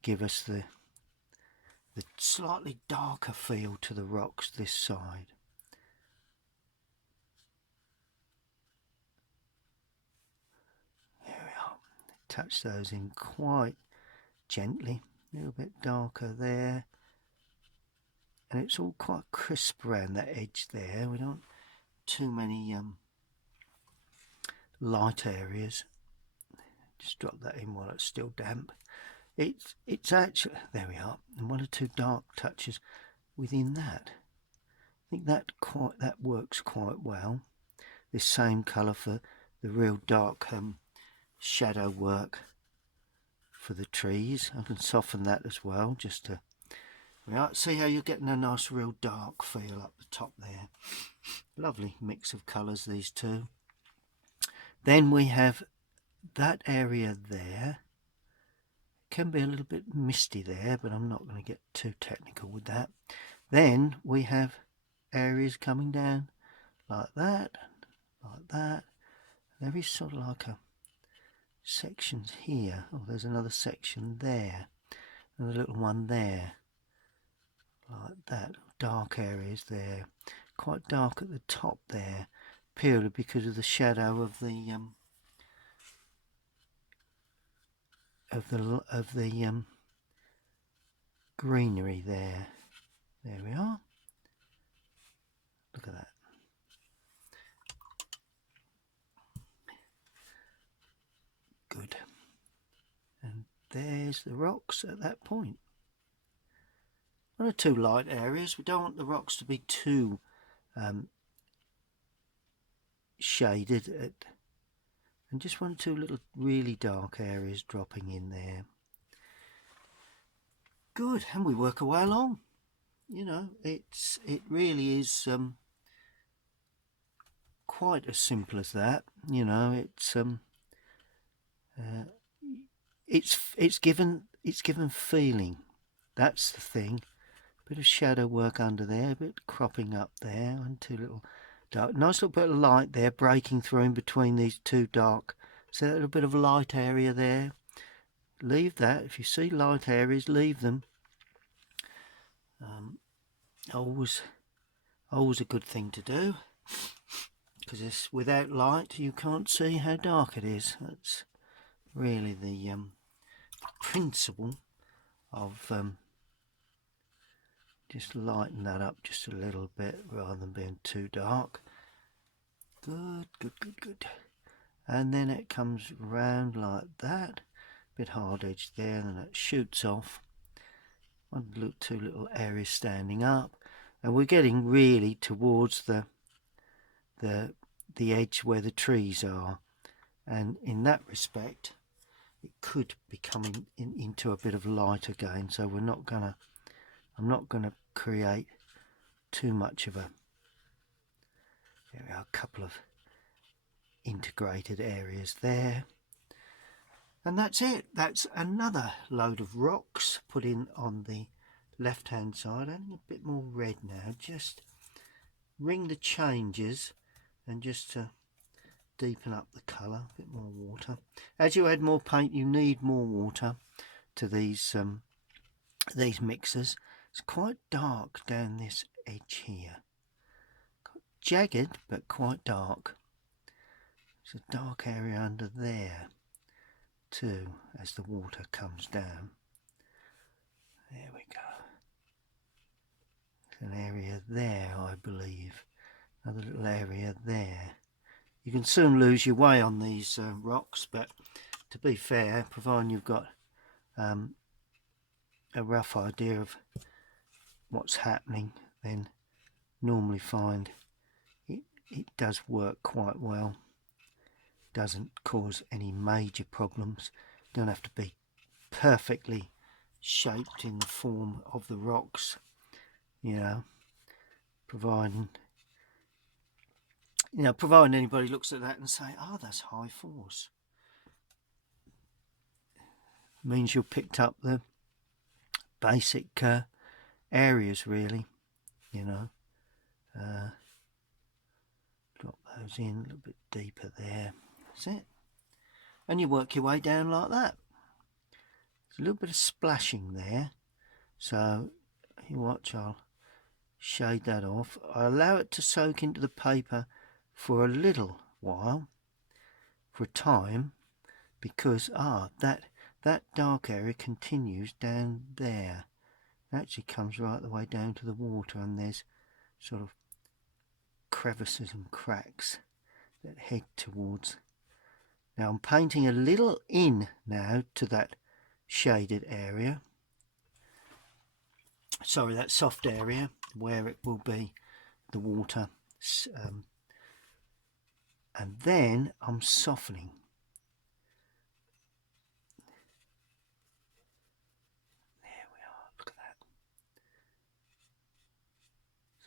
give us the slightly darker feel to the rocks this side. There we are. Touch those in quite gently. A little bit darker there. And it's all quite crisp around that edge there. We don't too many light areas. Just drop that in while it's still damp. It's actually, there we are, and one or two dark touches within that. I think that works quite well. This same colour for the real dark shadow work for the trees. I can soften that as well, just to see how you're getting a nice real dark feel up the top there. Lovely mix of colours, these two. Then we have that area there. Can be a little bit misty there, but I'm not going to get too technical with that. Then we have areas coming down like that. There is sort of like a sections here. Oh, there's another section there, and a little one there, like that. Dark areas there, quite dark at the top there, purely because of the shadow of the greenery there. There we are. Look at that. Good. And there's the rocks at that point. One or two light areas. We don't want the rocks to be too shaded, and just one or two little really dark areas dropping in there. Good, and we work our way along. You know, it really is quite as simple as that. You know, it's given feeling. That's the thing. Bit of shadow work under there, a bit cropping up there, and two little dark. Nice little bit of light there, breaking through in between these two dark. So a little bit of light area there. Leave that. If you see light areas, leave them. Always a good thing to do, because without light you can't see how dark it is. That's really the principle of just lighten that up just a little bit rather than being too dark. Good. And then it comes round like that, bit hard edged there, and that shoots off. Two little areas standing up, and we're getting really towards the edge where the trees are, and in that respect it could be coming into a bit of light again, so I'm not gonna create too much of a, there we are, a couple of integrated areas there, and that's it. That's another load of rocks put in on the left hand side, and a bit more red now, just ring the changes and just to deepen up the colour. A bit more water. As you add more paint, you need more water to these mixers. It's quite dark down this edge here, jagged but quite dark. There's a dark area under there too as the water comes down. There we go. There's an area there, I believe. Another little area there. You can soon lose your way on these rocks, but to be fair, providing you've got a rough idea of what's happening, then normally find it does work quite well. Doesn't cause any major problems. Don't have to be perfectly shaped in the form of the rocks, you know, providing anybody looks at that and say, oh, that's high force. Means you've picked up the basic areas, really, you know. Drop those in a little bit deeper there. That's it. And you work your way down like that. There's a little bit of splashing there, so you watch, I'll shade that off. I allow it to soak into the paper for a little while, for a time, because that dark area continues down there. It actually comes right the way down to the water, and there's sort of crevices and cracks that head towards. Now I'm painting a little in now to that shaded area, sorry, that soft area where it will be the water, and then I'm softening. There we are, look at that.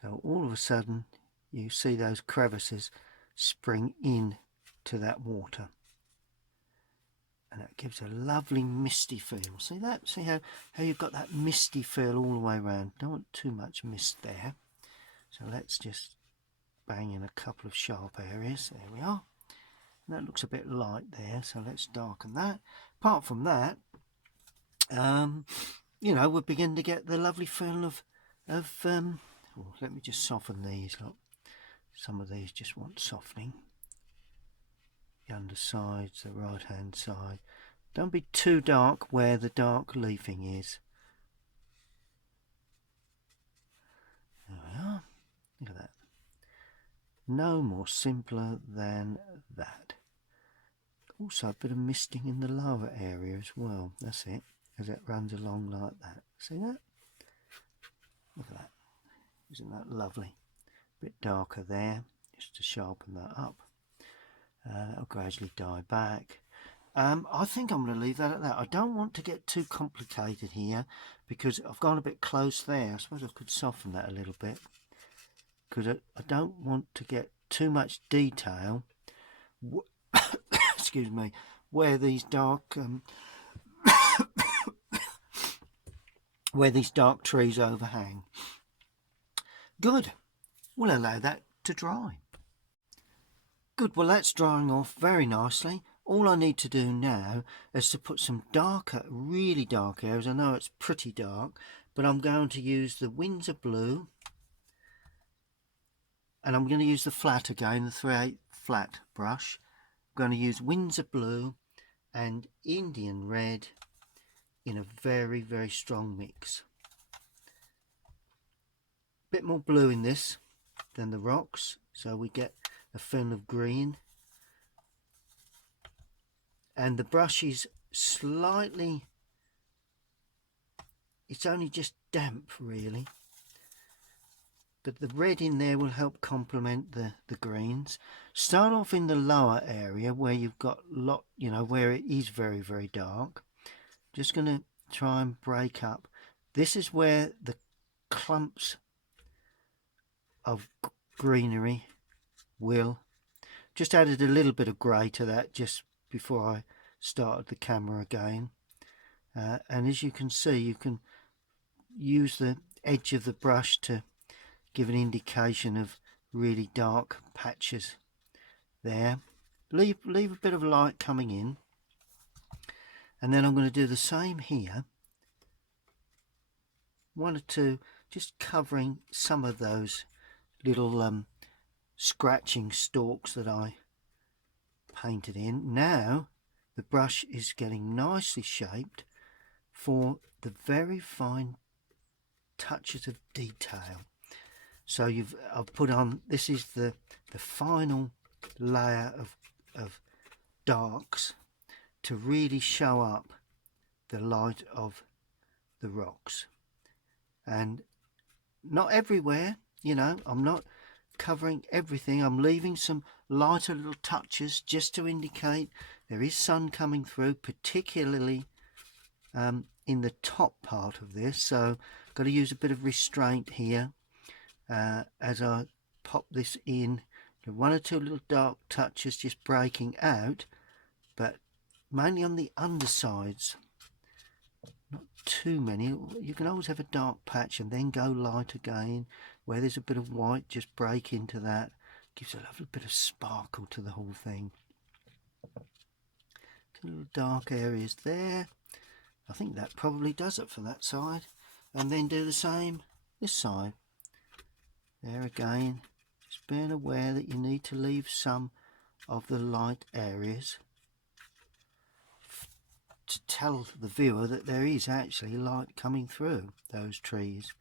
So all of a sudden you see those crevices spring in to that water, and that gives a lovely misty feel. See that? See how you've got that misty feel all the way around. Don't want too much mist there, so let's just bang in a couple of sharp areas. There we are. And that looks a bit light there, so let's darken that. Apart from that, you know, we'll begin to get the lovely feel of oh, let me just soften these. Look, some of these just want softening. The undersides, the right hand side. Don't be too dark where the dark leafing is. There we are. Look at that. No more simpler than that. Also a bit of misting in the lower area as well. That's it, as it runs along like that. See that? Look at that. Isn't that lovely? A bit darker there, just to sharpen that up. That'll gradually die back. I think I'm going to leave that at that. I don't want to get too complicated here, because I've gone a bit close there. I suppose I could soften that a little bit, because I don't want to get too much detail excuse me, where these dark trees overhang. Good. We'll allow that to dry. Good. Well, that's drying off very nicely. All I need to do now is to put some darker, really dark areas. I know it's pretty dark, but I'm going to use the Windsor Blue, and I'm going to use the flat again, the 3/8 flat brush. I'm going to use Windsor Blue and Indian Red in a very, very strong mix. A bit more blue in this than the rocks, so we get a film of green. And the brush is slightly, it's only just damp really, but the red in there will help complement the greens. Start off in the lower area where you've got where it is very, very dark. Just going to try and break up. This is where the clumps of greenery will. Just added a little bit of grey to that just before I started the camera again. And as you can see, you can use the edge of the brush to give an indication of really dark patches there. Leave a bit of light coming in, and then I'm going to do the same here. One or two, just covering some of those little scratching stalks that I painted in. Now the brush is getting nicely shaped for the very fine touches of detail. So I've put on, this is the final layer of darks to really show up the light of the rocks. And not everywhere, I'm not covering everything. I'm leaving some lighter little touches just to indicate there is sun coming through, particularly in the top part of this. So got to use a bit of restraint here as I pop this in. One or two little dark touches just breaking out, but mainly on the undersides, not too many. You can always have a dark patch and then go light again. Where there's a bit of white, just break into that. Gives a lovely bit of sparkle to the whole thing. Two little dark areas there. I think that probably does it for that side. And then do the same this side. There again, just being aware that you need to leave some of the light areas to tell the viewer that there is actually light coming through those trees.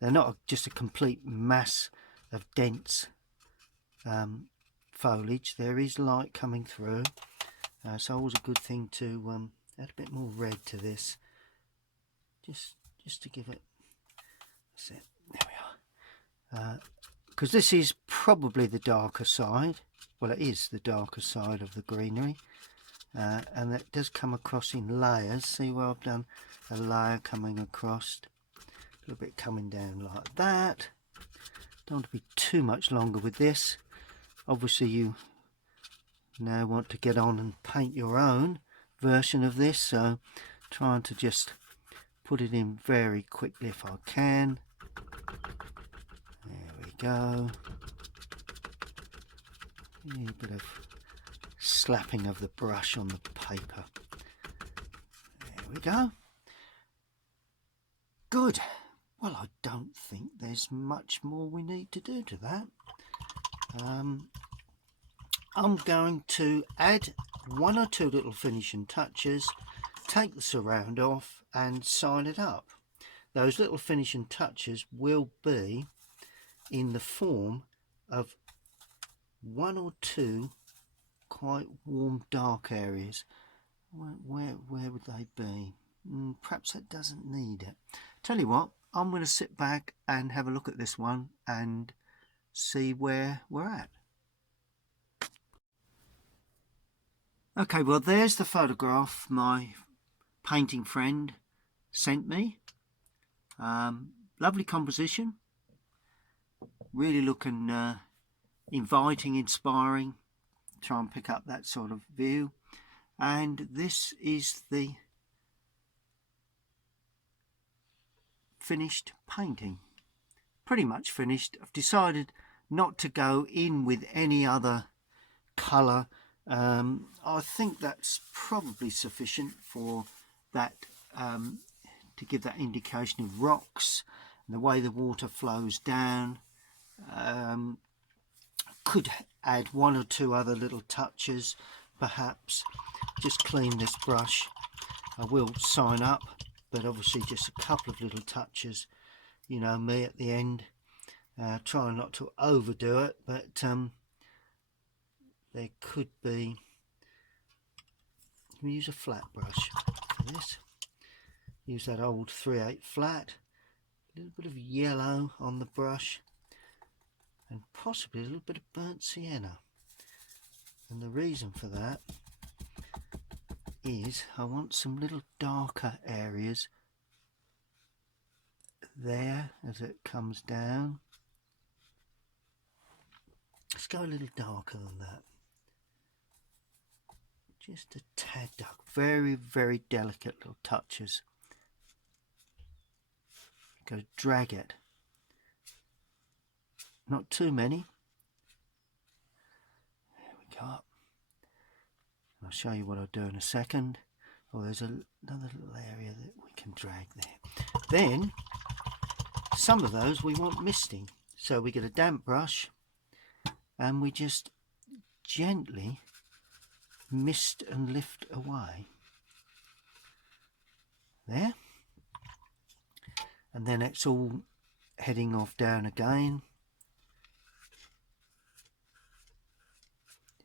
They're not just a complete mass of dense foliage. There is light coming through. So always a good thing to add a bit more red to this. Just to give it, that's it, there we are. Because this is probably the darker side. Well, it is the darker side of the greenery. And that does come across in layers. See where I've done a layer coming across, a little bit coming down like that. Don't want to be too much longer with this. Obviously you now want to get on and paint your own version of this, so trying to just put it in very quickly if I can. There we go. A little bit of slapping of the brush on the paper. There we go. Good. Well, I don't think there's much more we need to do to that. I'm going to add one or two little finishing touches, take the surround off and sign it up. Those little finishing touches will be in the form of one or two quite warm dark areas. Where would they be? Perhaps that doesn't need it. Tell you what, I'm going to sit back and have a look at this one and see where we're at. Okay, well there's the photograph my painting friend sent me. Lovely composition, really looking inviting, inspiring. Try and pick up that sort of view. And this is the finished painting, pretty much finished. I've decided not to go in with any other colour. I think that's probably sufficient for that, to give that indication of rocks and the way the water flows down. Could add one or two other little touches, perhaps. Just clean this brush. I will sign up, but obviously just a couple of little touches, you know me, at the end. Try not to overdo it, but there could be going to use a flat brush for this. Use that old 3/8 flat. A little bit of yellow on the brush, and possibly a little bit of burnt sienna. And the reason for that is I want some little darker areas there as it comes down. Let's go a little darker than that. Just a tad dark. Very, very delicate little touches. Go drag it. Not too many. There we go. I'll show you what I'll do in a second. Oh, there's another little area that we can drag there. Then, some of those we want misting. So we get a damp brush and we just gently mist and lift away. There. And then it's all heading off down again.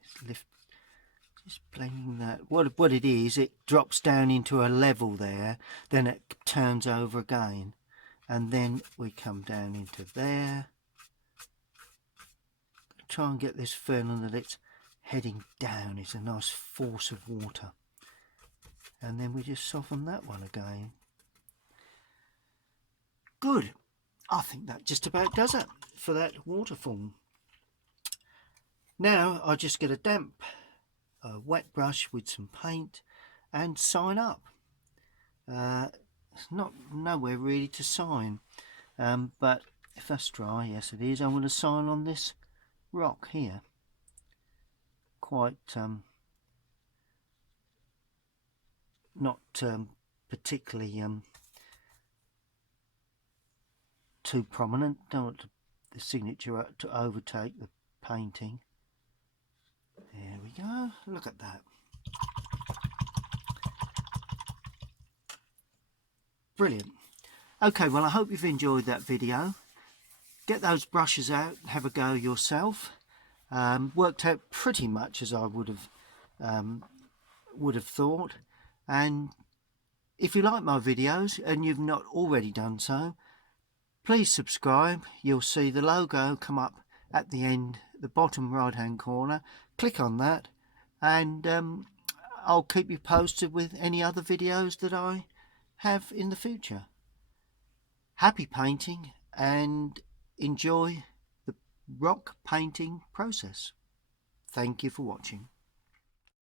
Just lift, just blending that. What it is, it drops down into a level there, then it turns over again, and then we come down into there. Try and get this feeling that it's heading down. It's a nice force of water, and then we just soften that one again. Good. I think that just about does it for that waterfall. Now I'll just get a damp wet brush with some paint and sign up. It's nowhere really to sign, but if that's dry, yes it is. I'm going to sign on this rock here. Quite not particularly too prominent. Don't want the signature to overtake the painting. There we go. Look at that. Brilliant. Okay, well I hope you've enjoyed that video. Get those brushes out, have a go yourself. Worked out pretty much as I would have thought. And if you like my videos and you've not already done so, please subscribe. You'll see the logo come up at the end, the bottom right hand corner. Click on that and I'll keep you posted with any other videos that I have in the future. Happy painting and enjoy the rock painting process. Thank you for watching.